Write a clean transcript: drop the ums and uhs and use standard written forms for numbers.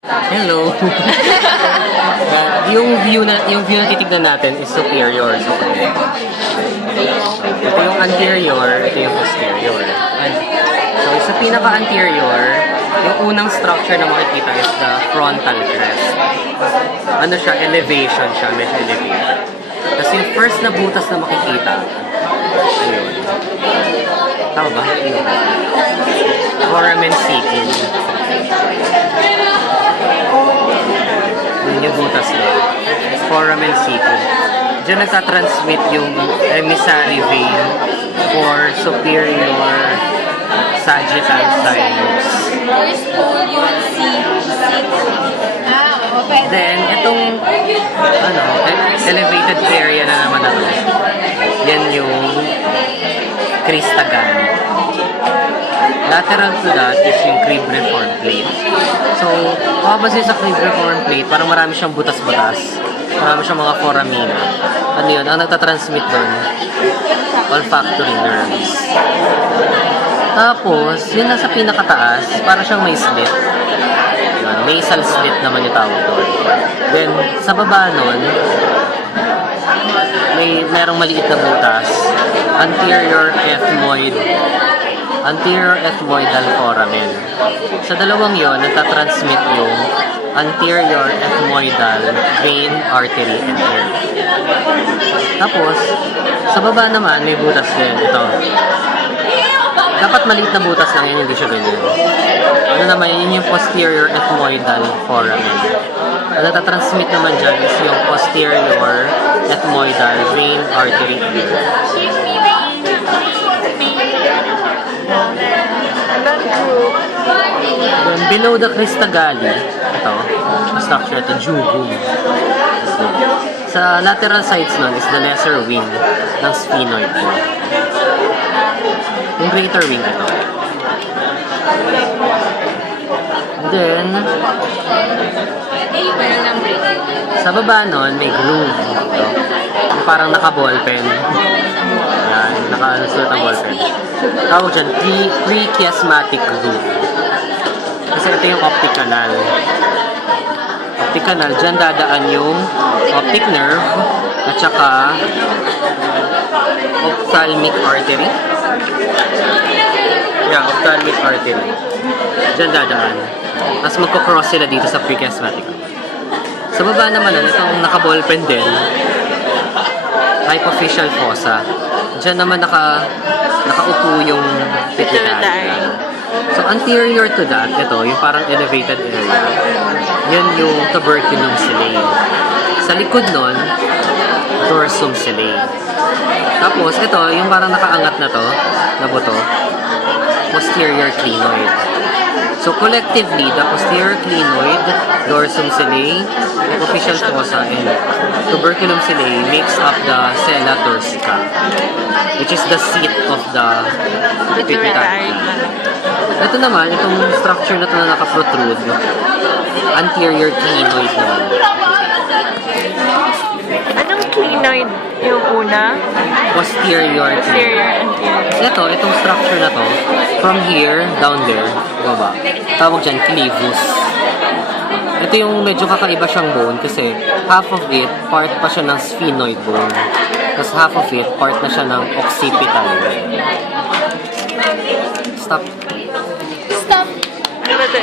Hello. yung view na titignan natin is superior. So, ito yung anterior, ito yung posterior. So, sa pinaka-anterior, yung unang structure na makikita is the frontal crest. Ano siya? Elevation siya. Medyo elevated. Kasi yung first na butas na makikita, ayun. Tama ba? Foramen cecum. Yun yung butas na. Foramen cecum. Diyan nagtatransmit yung emissary vein for superior sagittal sinus. Then, itong elevated area na naman na to, yan yung crista gani. Lateral to that is yung cribriform plate. So, makabasin sa cribriform plate, parang marami siyang butas-butas. Marami siyang mga foramina. Ano yun? Ang nagtatransmit doon, olfactory nerves. Tapos, yun nasa pinakataas, parang siyang may slit. Yun, nasal slit naman yung tawag doon. Then, sa baba nun, merong maliit na butas. Anterior ethmoidal foramen. Sa dalawang yon, nagtatransmit yung anterior ethmoidal vein, artery, and nerve. Tapos, sa baba naman, may butas din. Ito. Dapat maliit na butas lang yun, hindi siya ganyan. Ano naman, yun yung posterior ethmoidal foramen. Ang natatransmit naman dyan is yung posterior ethmoidal vein, artery, and nerve. Then, below the crista galli, ito, ang structure ito, jugum. Sa lateral sides nun is the lesser wing ng sphenoid. Yung greater wing ito. Then, sa baba nun, may groove. Ito. Yung parang naka-ballpen. Yan, naka-sulat ang ballpen. Tawag dyan, pre-chiasmatic groove. Kasi ito yung optic canal. Optic canal, dyan dadaan yung optic nerve at saka ophthalmic artery. Yeah, ophthalmic artery. Dyan dadaan. Tapos magkocross sila dito sa pre-chiasmatic. Sa baba naman, itong naka-ballpen din, hypophyseal fossa. Diyan naman nakaupo yung pituitary. So, anterior to that, ito, yung parang elevated area, yan yung tuberculum cellae. Sa likod nun, dorsum cellae. Tapos, ito, yung parang nakaangat na to, na buto, posterior clinoid. So, collectively, the posterior clinoid, dorsum cellae, hypophyseal fossa, and tuberculum cellae makes up the sella turcica, which is the seat of the pituitary. Ito naman, itong structure na ito na naka-protrude, anterior clinoid naman. Anong clinoid yung una? Posterior clinoid. Anterior. Itong structure na to, from here, down there, baba, tawag dyan, clivus. Ito yung medyo kakaiba siyang bone kasi half of it, part pa siya ng sphenoid bone. Tapos half of it, part na siya ng occipital bone. Stop. Ano ba ito?